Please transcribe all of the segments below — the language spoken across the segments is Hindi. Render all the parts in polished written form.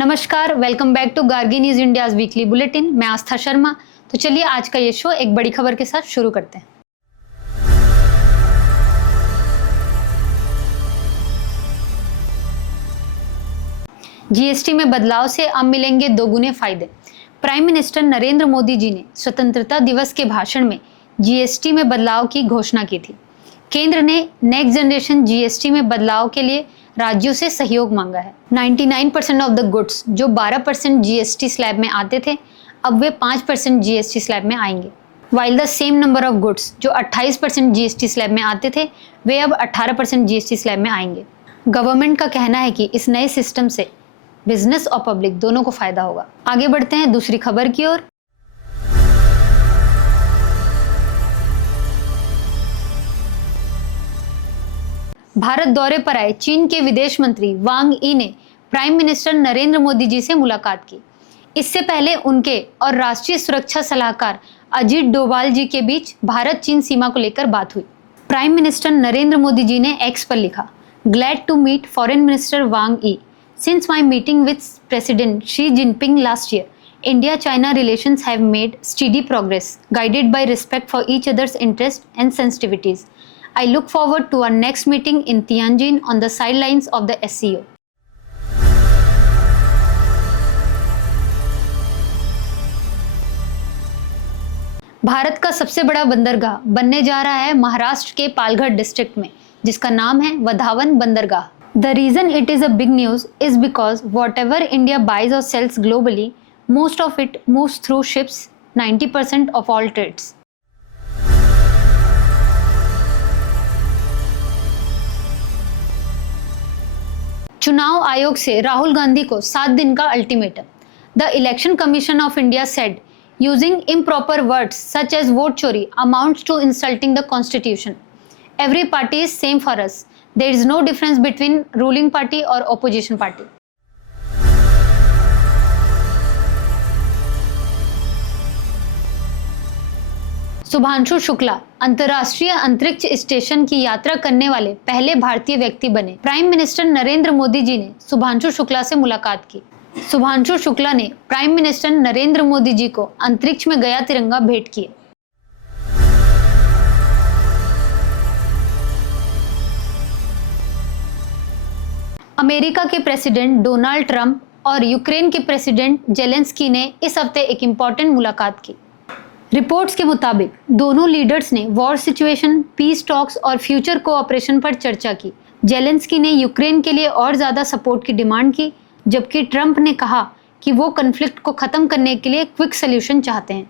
नमस्कार, welcome back to Gargi news India's weekly bulletin. मैं आस्था शर्मा। तो चलिए आज का ये शो एक बड़ी खबर के साथ शुरू करते हैं। जीएसटी में बदलाव से अब मिलेंगे दोगुने फायदे। प्राइम मिनिस्टर नरेंद्र मोदी जी ने स्वतंत्रता दिवस के भाषण में जीएसटी में बदलाव की घोषणा की थी। केंद्र ने नेक्स्ट जनरेशन जीएसटी में बदलाव के लिए राज्यों से सहयोग मांगा है। 99% ऑफ द गुड्स जो 12% जीएसटी स्लैब में आते थे, अब वे 5% जीएसटी स्लैब में आएंगे। While the same number of goods जो 28% जीएसटी स्लैब में आते थे, वे अब 18% जीएसटी स्लैब में आएंगे। गवर्नमेंट का कहना है कि इस नए सिस्टम से बिजनेस और पब्लिक दोनों को फायदा होगा। आगे बढ़ते हैं दूसरी खबर की ओर। भारत दौरे पर आए चीन के विदेश मंत्री वांग यी ने प्राइम मिनिस्टर नरेंद्र मोदी जी से मुलाकात की। इससे पहले उनके और राष्ट्रीय सुरक्षा सलाहकार अजीत डोभाल जी के बीच भारत चीन सीमा को लेकर बात हुई। प्राइम मिनिस्टर नरेंद्र मोदी जी ने एक्स पर लिखा, glad to meet foreign minister Wang Yi. Since my meeting with President Xi Jinping last year, India-China relations have made steady progress, guided by respect for each other's interests and sensitivities. I look forward to our next meeting in Tianjin on the sidelines of the SCO. Bharat का सबसे बड़ा बंदरगाह बनने जा रहा है महाराष्ट्र के पालघर डिस्ट्रिक्ट में, जिसका नाम है वधावन बंदरगाह। The reason it is a big news is because whatever India buys or sells globally, most of it moves through ships, 90% of all trades. चुनाव आयोग से राहुल गांधी को 7 दिन का ultimatum. The Election Commission of India said using improper words such as vote chori amounts to insulting the constitution. Every party is same for us. There is no difference between ruling party or opposition party. Shubhanshu Shukla अंतर्राष्ट्रीय अंतरिक्ष स्टेशन की यात्रा करने वाले पहले भारतीय व्यक्ति बने। प्राइम मिनिस्टर नरेंद्र मोदी जी ने शुभांशु शुक्ला से मुलाकात की। शुभांशु शुक्ला ने प्राइम मिनिस्टर नरेंद्र मोदी जी को अंतरिक्ष में गया तिरंगा भेंट किए। अमेरिका के प्रेसिडेंट डोनाल्ड ट्रंप और यूक्रेन के प्रेसिडेंट जेलेंस्की ने इस हफ्ते एक इम्पॉर्टेंट मुलाकात की। रिपोर्ट्स के मुताबिक दोनों लीडर्स ने वॉर सिचुएशन, पीस टॉक्स और फ्यूचर कोऑपरेशन पर चर्चा की। जेलेंस्की ने यूक्रेन के लिए और ज़्यादा सपोर्ट की डिमांड की, जबकि ट्रंप ने कहा कि वो कन्फ्लिक्ट को ख़त्म करने के लिए क्विक सल्यूशन चाहते हैं।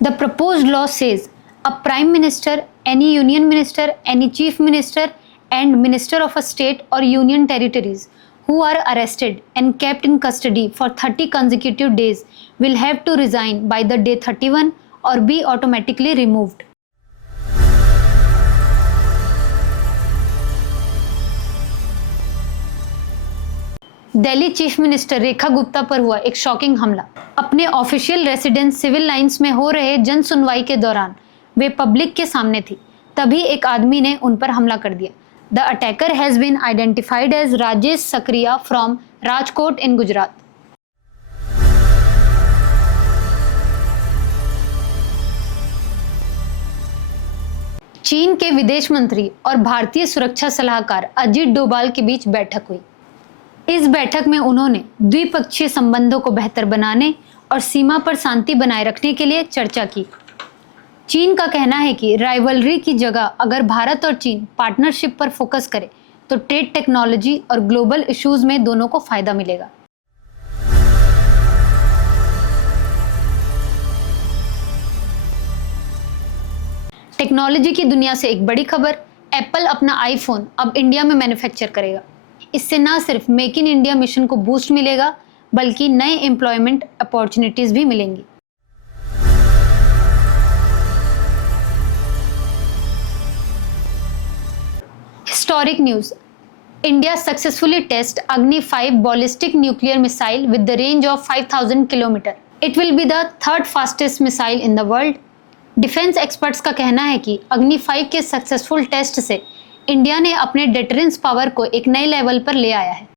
The proposed law says a prime minister, any union minister, any chief minister and minister of a state or union territories who are arrested and kept in custody for 30 consecutive days will have to resign by the day 31 or be automatically removed. Delhi chief minister Rekha Gupta पर हुआ एक शॉकिंग हमला। अपने ऑफिशियल रेसिडेंस सिविल लाइंस में हो रहे जन सुनवाई के दौरान वे पब्लिक के सामने थी, तभी एक आदमी ने उन पर हमला कर दिया। The attacker has been identified as Rajesh Sakriya from Rajkot इन गुजरात। चीन के विदेश मंत्री और भारतीय सुरक्षा सलाहकार अजीत डोभाल के बीच बैठक हुई। इस बैठक में उन्होंने द्विपक्षीय संबंधों को बेहतर बनाने और सीमा पर शांति बनाए रखने के लिए चर्चा की। चीन का कहना है कि राइवलरी की जगह अगर भारत और चीन पार्टनरशिप पर फोकस करे तो ट्रेड, टेक्नोलॉजी और ग्लोबल इश्यूज में दोनों को फायदा मिलेगा। टेक्नोलॉजी की दुनिया से एक बड़ी खबर, एप्पल अपना आईफोन अब इंडिया में मैन्युफैक्चर करेगा। इससे न सिर्फ मेक इन इंडिया मिशन को बूस्ट मिलेगा, बल्कि नए एम्प्लॉयमेंट अपॉर्चुनिटीज भी मिलेंगी। Historic news, India successfully test Agni 5 ballistic nuclear missile with the range of 5000 km. It will be the third fastest missile in the world. Defence experts का कहना है कि अग्नि 5 के सक्सेसफुल टेस्ट से इंडिया ने अपने डिटरेंस पावर को एक नए लेवल पर ले आया है।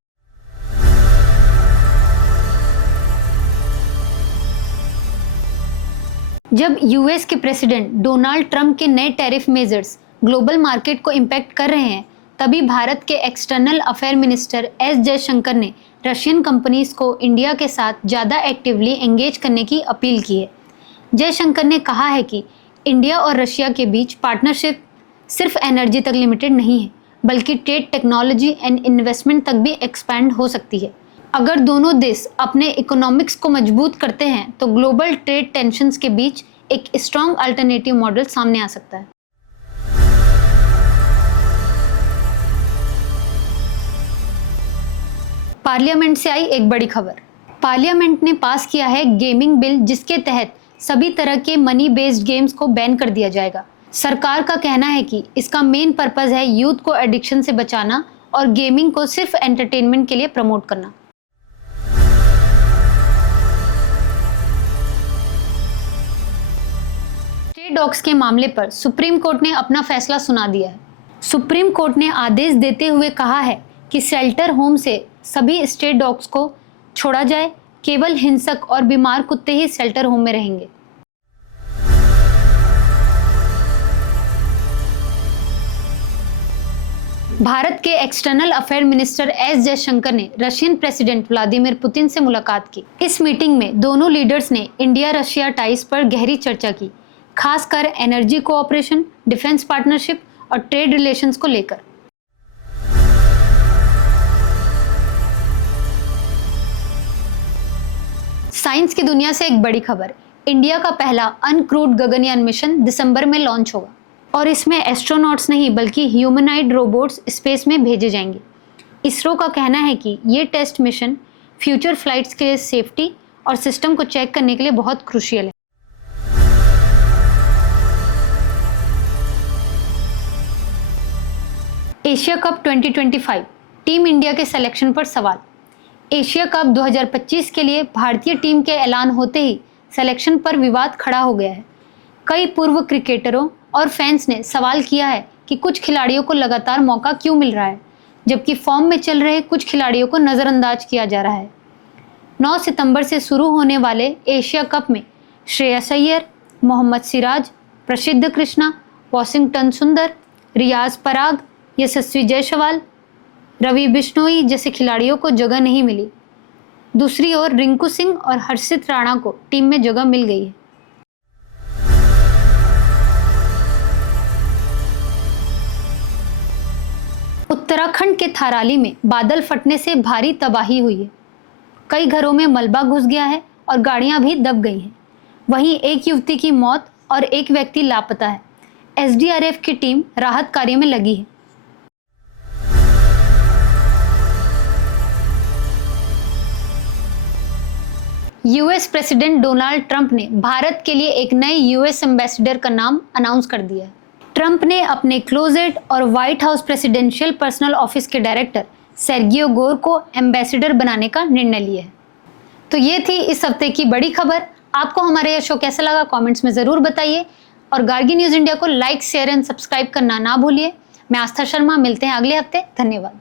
जब यूएस के प्रेसिडेंट डोनाल्ड ट्रंप के नए टैरिफ मेजर्स ग्लोबल मार्केट को इम्पैक्ट कर रहे हैं, तभी भारत के external affair minister S Jaishankar ने रशियन कंपनीज को इंडिया के साथ ज़्यादा एक्टिवली एंगेज करने की अपील की है। जयशंकर ने कहा है कि इंडिया और रशिया के बीच पार्टनरशिप सिर्फ एनर्जी तक लिमिटेड नहीं है, बल्कि ट्रेड, टेक्नोलॉजी एंड इन्वेस्टमेंट तक भी एक्सपैंड हो सकती है। अगर दोनों देश अपने इकोनॉमिक्स को मजबूत करते हैं तो ग्लोबल ट्रेड टेंशंस के बीच एक स्ट्रॉन्ग अल्टरनेटिव मॉडल सामने आ सकता है। पार्लियामेंट से आई एक बड़ी खबर। पार्लियामेंट ने पास किया है गेमिंग बिल, जिसके तहत सभी तरह के मनी बेस्ड गेम्स को बैन कर दिया जाएगा। सरकार का कहना है कि इसका मेन पर्पस है यूथ को एडिक्शन से बचाना और गेमिंग को सिर्फ एंटरटेनमेंट के लिए प्रमोट करना। स्टे डॉग्स के मामले पर सुप्रीम कोर्ट ने अपना फैसला सुना दिया है। सुप्रीम कोर्ट ने आदेश देते हुए कहा है कि शेल्टर होम से सभी स्टे डॉग्स को छोड़ा जाए, केवल हिंसक और बीमार कुत्ते ही शेल्टर होम में रहेंगे। भारत के external affair minister S Jaishankar ने रशियन प्रेसिडेंट व्लादिमीर पुतिन से मुलाकात की। इस मीटिंग में दोनों लीडर्स ने इंडिया रशिया टाइज पर गहरी चर्चा की, खासकर एनर्जी कोऑपरेशन, डिफेंस पार्टनरशिप और ट्रेड रिलेशंस को लेकर। साइंस की दुनिया से एक बड़ी खबर। इंडिया का पहला अनक्रूड गगनयान मिशन दिसंबर में लॉन्च होगा और इसमें एस्ट्रोनॉट्स नहीं बल्कि ह्यूमनॉइड रोबोट्स स्पेस में भेजे जाएंगे। इसरो का कहना है कि ये टेस्ट मिशन फ्यूचर फ्लाइट्स के सेफ्टी और सिस्टम को चेक करने के लिए बहुत क्रूशियल है। एशिया कप 2025 टीम इंडिया के सिलेक्शन पर सवाल। एशिया कप 2025 के लिए भारतीय टीम के ऐलान होते ही सिलेक्शन पर विवाद खड़ा हो गया है। कई पूर्व क्रिकेटरों और फैंस ने सवाल किया है कि कुछ खिलाड़ियों को लगातार मौका क्यों मिल रहा है, जबकि फॉर्म में चल रहे कुछ खिलाड़ियों को नज़रअंदाज किया जा रहा है। 9 सितंबर से शुरू होने वाले एशिया कप में श्रेयस अय्यर, मोहम्मद सिराज, प्रसिद्ध कृष्णा, वॉशिंगटन सुंदर, रियाज पराग, यशस्वी जायसवाल, रवि बिश्नोई जैसे खिलाड़ियों को जगह नहीं मिली। दूसरी ओर रिंकू सिंह और हर्षित राणा को टीम में जगह मिल गई है। उत्तराखंड के थाराली में बादल फटने से भारी तबाही हुई है। कई घरों में मलबा घुस गया है और गाड़ियां भी दब गई हैं। वहीं एक युवती की मौत और एक व्यक्ति लापता है। एसडीआरएफ की टीम राहत कार्य में लगी है। यूएस प्रेसिडेंट डोनाल्ड ट्रंप ने भारत के लिए एक नए यूएस एम्बेसडर का नाम अनाउंस कर दिया है। ट्रंप ने अपने क्लोजेट और white house presidential personal office के डायरेक्टर सेर्गियो गोर को एम्बेसडर बनाने का निर्णय लिया है। तो ये थी इस हफ्ते की बड़ी खबर। आपको हमारा यह शो कैसा लगा कमेंट्स में ज़रूर बताइए और गार्गी न्यूज़ इंडिया को लाइक, शेयर एंड सब्सक्राइब करना ना भूलिए। मैं आस्था शर्मा, मिलते हैं अगले हफ्ते। धन्यवाद।